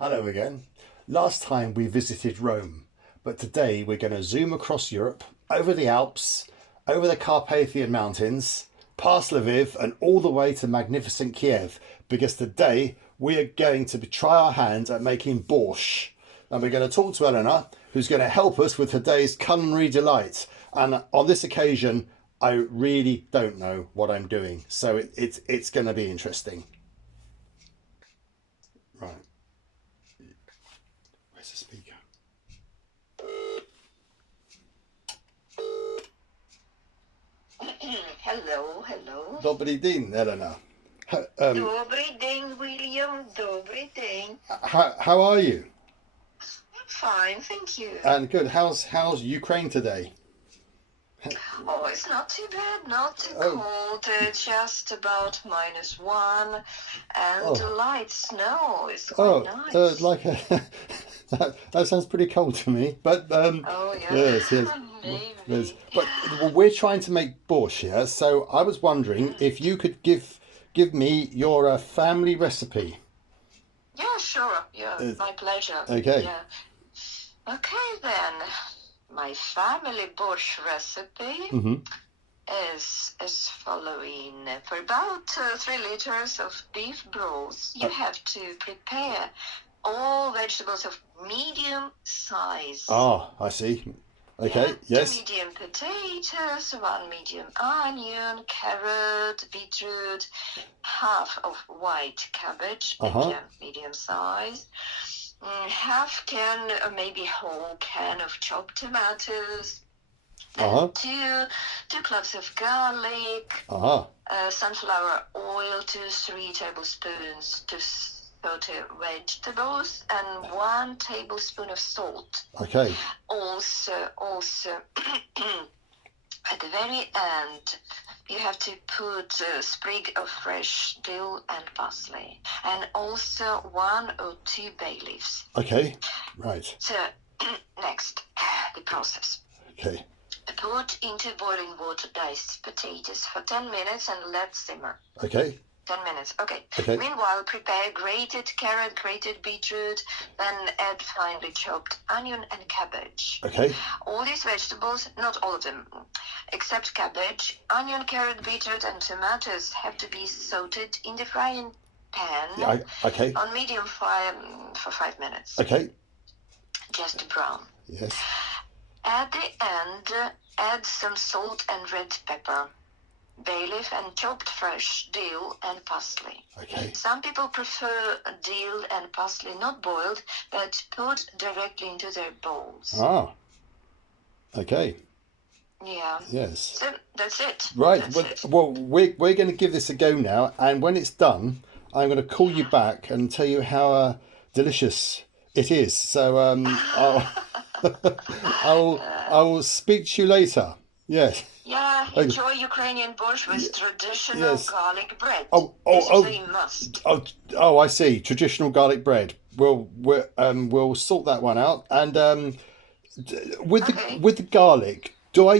Hello again. Last time we visited Rome, but today we're going to zoom across Europe, over the Alps, over the Carpathian Mountains, past Lviv and all the way to magnificent Kiev, because today we are going to try our hand at making borscht. And we're going to talk to Eleanor, who's going to help us with today's culinary delight. And on this occasion, I really don't know what I'm doing, so it's going to be interesting. Right. Where's the speaker? Hello. Dobry dzień, Eleanor. Dobry dzień, William. Dobry dzień. How are you? Fine, thank you. And good. How's Ukraine today? Oh, it's not too bad, not too cold. Just about -1, and light snow. It's quite nice. That sounds pretty cold to me. But oh yeah. yes. Maybe. But we're trying to make borscht here, so I was wondering if you could give me your family recipe. Yeah, sure. Yeah, my pleasure. Okay. Yeah. Okay then. My family borscht recipe is as following. For about 3 liters of beef broth, you have to prepare all vegetables of medium size. Ah, I see. Okay, yeah, yes. 2 medium potatoes, 1 medium onion, carrot, beetroot, half of white cabbage, again medium size. Half can or maybe whole can of chopped tomatoes, two cloves of garlic, sunflower oil, 2-3 tablespoons to saute vegetables, and 1 tablespoon of salt. Okay. Also at the very end, you have to put a sprig of fresh dill and parsley, and also 1 or 2 bay leaves. Okay, right. So, next, the process. Okay. Put into boiling water diced potatoes for 10 minutes and let simmer. Okay. 10 minutes, okay. Okay. Meanwhile, prepare grated carrot, grated beetroot, then add finely chopped onion and cabbage. Okay. All these vegetables, not all of them, except cabbage, onion, carrot, beetroot, and tomatoes have to be sauteed in the frying pan on medium fire for 5 minutes. Okay. Just to brown. Yes. At the end, add some salt and red pepper, bay leaf, and chopped fresh dill and parsley. Okay. Some people prefer dill and parsley not boiled, but put directly into their bowls. Ah. Okay. Yeah. Yes. So that's it. Right. That's well, we're going to give this a go now, and when it's done, I'm going to call you back and tell you how delicious it is. So I'll speak to you later. Yes. Yeah, enjoy Ukrainian borscht with traditional garlic bread. They must. Oh, I see. Traditional garlic bread. We'll sort that one out. And with the garlic, do I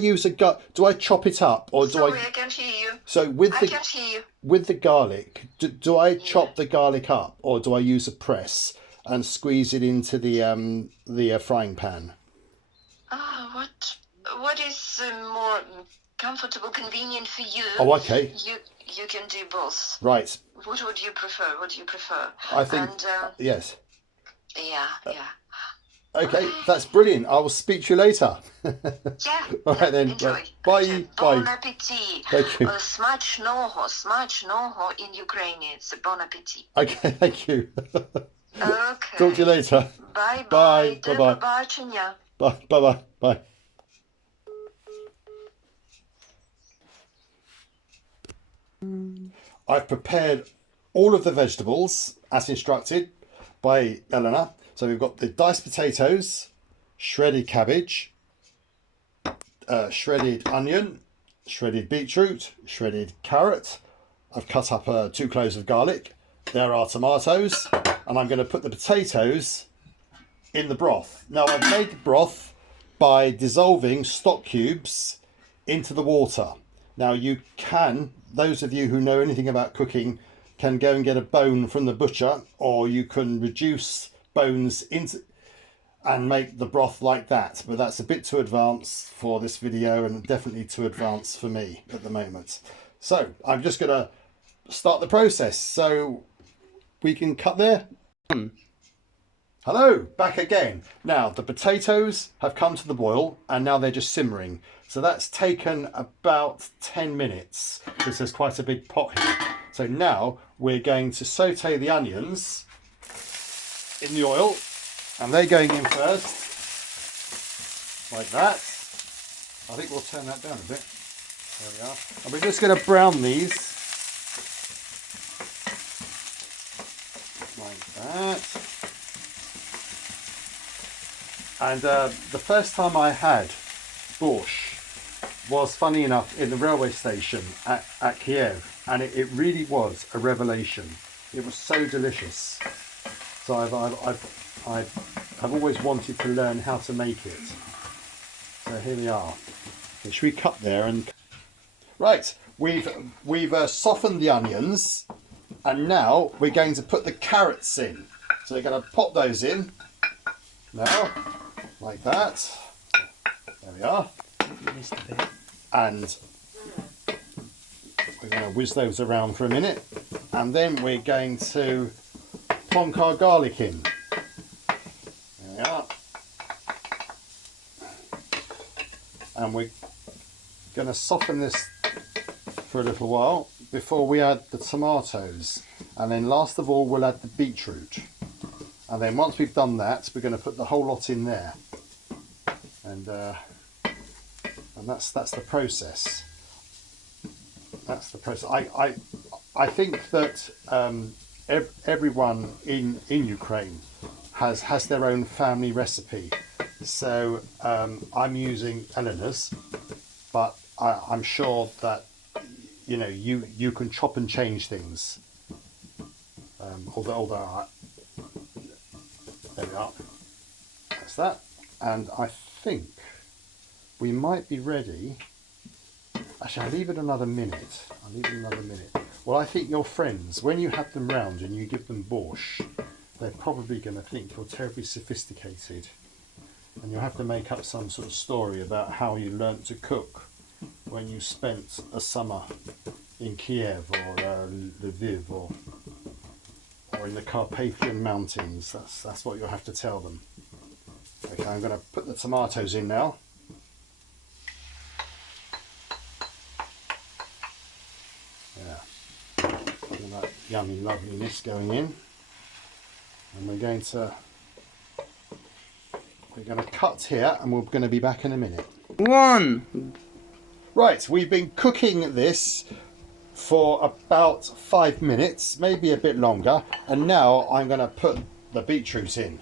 chop it up or I can't hear you. So I can't hear you. With the garlic, do I chop the garlic up or do I use a press and squeeze it into the frying pan? What is more comfortable, convenient for you? Oh, okay. You can do both. Right. What would you prefer? I think yes. Yeah. Okay, that's brilliant. I will speak to you later. Yeah. All right then. Enjoy. Bye. Bon appetit. Thank you. Smacznego in Ukrainian. It's bon appetit. Okay, thank you. Okay. Talk to you later. Bye. Bye. Do побачення. Bye. I've prepared all of the vegetables as instructed by Eleanor. So we've got the diced potatoes, shredded cabbage, shredded onion, shredded beetroot, shredded carrot. I've cut up 2 cloves of garlic. There are tomatoes, and I'm going to put the potatoes in the broth. Now I've made the broth by dissolving stock cubes into the water. Now you can, those of you who know anything about cooking, can go and get a bone from the butcher, or you can reduce bones into and make the broth like that, but that's a bit too advanced for this video and definitely too advanced for me at the moment. So I'm just going to start the process so we can cut there. Hello, back again. Now the potatoes have come to the boil and now they're just simmering. So that's taken about 10 minutes because there's quite a big pot here. So now we're going to saute the onions in the oil, and they're going in first, like that. I think we'll turn that down a bit. There we are. And we're just going to brown these, like that. And the first time I had Borshch was, funny enough, in the railway station at Kyiv, and it really was a revelation. It was so delicious. So I've always wanted to learn how to make it. So here we are. So should we cut there? And right, we've softened the onions, and now we're going to put the carrots in. So we're going to pop those in now, like that. There we are. And we're going to whiz those around for a minute, and then we're going to plonk our garlic in. There we are. And we're going to soften this for a little while before we add the tomatoes, and then last of all we'll add the beetroot. And then once we've done that, we're going to put the whole lot in there, and that's the process. That's the process. I think that everyone in Ukraine has their own family recipe. So I'm using Eleanor's, but I'm sure that you can chop and change things. Although there we are. That's that. And I think we might be ready. Actually, I'll leave it another minute. Well, I think your friends, when you have them round and you give them Borshch, they're probably going to think you're terribly sophisticated, and you'll have to make up some sort of story about how you learnt to cook when you spent a summer in Kyiv or Lviv or in the Carpathian Mountains. That's what you'll have to tell them. Okay, I'm going to put the tomatoes in now. Yeah, look at that yummy loveliness going in, and we're going to cut here, and we're going to be back in a minute. Right, we've been cooking this for about 5 minutes, maybe a bit longer, and now I'm going to put the beetroot in.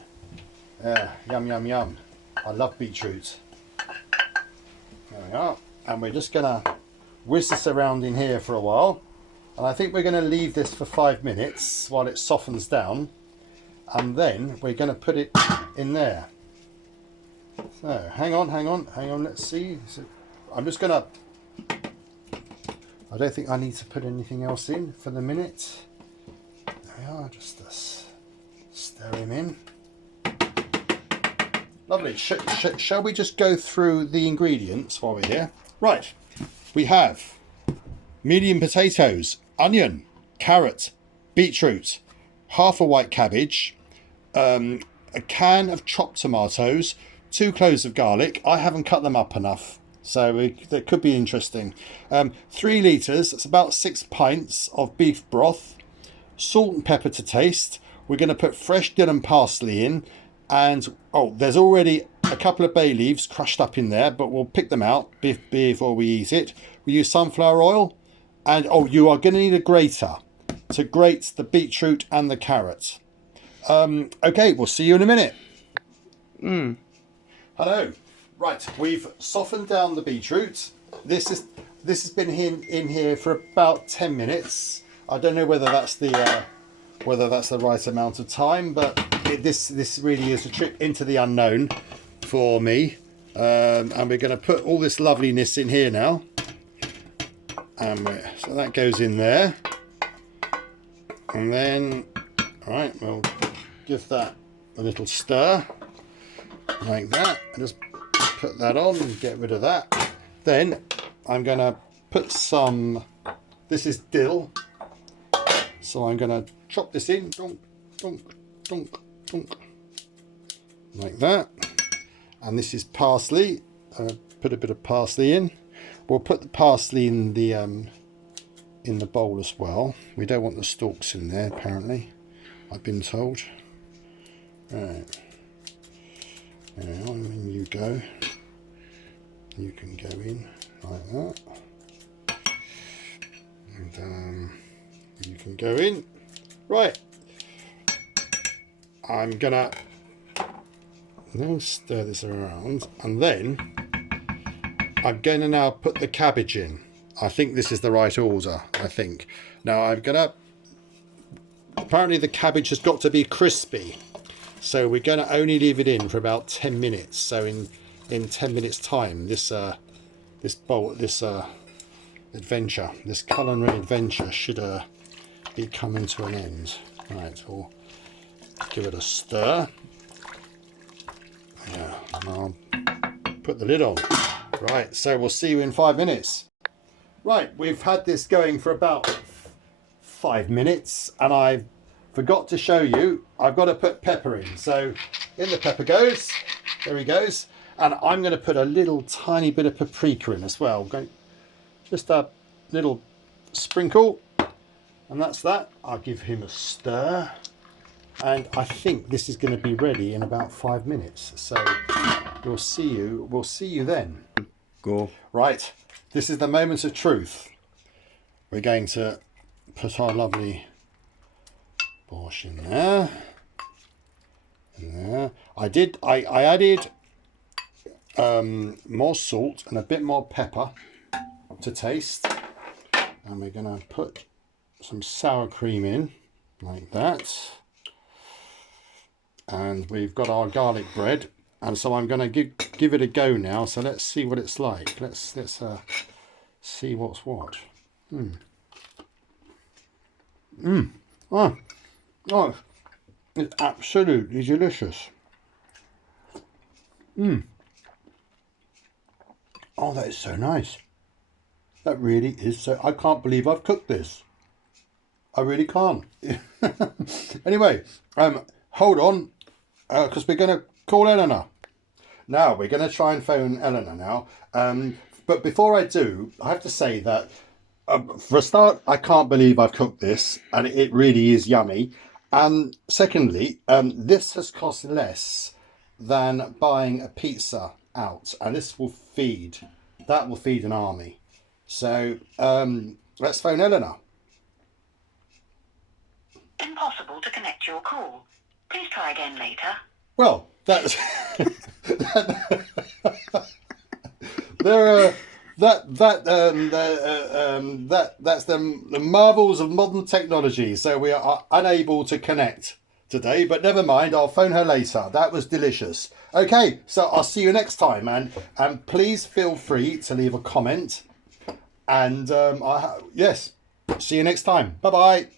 Yum yum yum. I love beetroot. There we are. And we're just going to whiz this around in here for a while, and I think we're going to leave this for 5 minutes while it softens down, and then we're going to put it in there. So hang on, let's see. So I'm just going to, I don't think I need to put anything else in for the minute. There we are, just stir him in. Lovely. Shall we just go through the ingredients while we're here? Right, we have medium potatoes, onion, carrot, beetroot, half a white cabbage, a can of chopped tomatoes, 2 cloves of garlic. I haven't cut them up enough, so that could be interesting. 3 litres, that's about 6 pints of beef broth, salt and pepper to taste. We're going to put fresh dill and parsley in, and there's already a couple of bay leaves crushed up in there, but we'll pick them out before we eat it. We use sunflower oil, and you are going to need a grater to grate the beetroot and the carrot. Okay, we'll see you in a minute. Hello. Right, we've softened down the beetroot. This has been in here for about 10 minutes. I don't know whether that's the right amount of time, but this really is a trip into the unknown for me. And we're going to put all this loveliness in here now, and so that goes in there, and then we'll give that a little stir like that, and just put that on and get rid of that. Then I'm going to put some, this is dill, so I'm going to chop this in, donk, donk, donk, donk, like that. And this is parsley. Put a bit of parsley in. We'll put the parsley in the bowl as well. We don't want the stalks in there, apparently, I've been told. Right. Now, when you go, you can go in like that. And you can go in. Right. I'm gonna now stir this around, and then I'm going to now put the cabbage in. I think this is the right order, I think. Now I'm gonna, apparently the cabbage has got to be crispy, so we're going to only leave it in for about 10 minutes. So in 10 minutes time, this adventure, this culinary adventure should be coming to an end. Right, we'll give it a stir. Yeah, and I'll put the lid on. Right, so we'll see you in 5 minutes. Right, we've had this going for about 5 minutes, and I forgot to show you, I've got to put pepper in. So in the pepper goes, there he goes. And I'm going to put a little tiny bit of paprika in as well. Just a little sprinkle, and that's that. I'll give him a stir, and I think this is going to be ready in about 5 minutes. So we'll see you then. Go. Right, this is the moment of truth. We're going to put our lovely borscht in there. And there. I added more salt and a bit more pepper to taste, and we're going to put some sour cream in like that, and we've got our garlic bread, and so I'm going to give it a go now. So let's see what it's like. Let's see what's what. Oh, it's absolutely delicious. Oh, that is so nice. That really is so. I can't believe I've cooked this. I really can't. Anyway, hold on, because we're going to call Eleanor. Now, we're going to try and phone Eleanor now. But before I do, I have to say that, for a start, I can't believe I've cooked this, and it really is yummy. And secondly, this has cost less than buying a pizza out, and this will feed, that will feed an army. So let's phone Eleanor. Impossible to connect your call. Please try again later. Well, that's that's the marvels of modern technology. So we are unable to connect today, but never mind, I'll phone her later. That was delicious. Okay, so I'll see you next time, and please feel free to leave a comment, and yes, see you next time. Bye bye.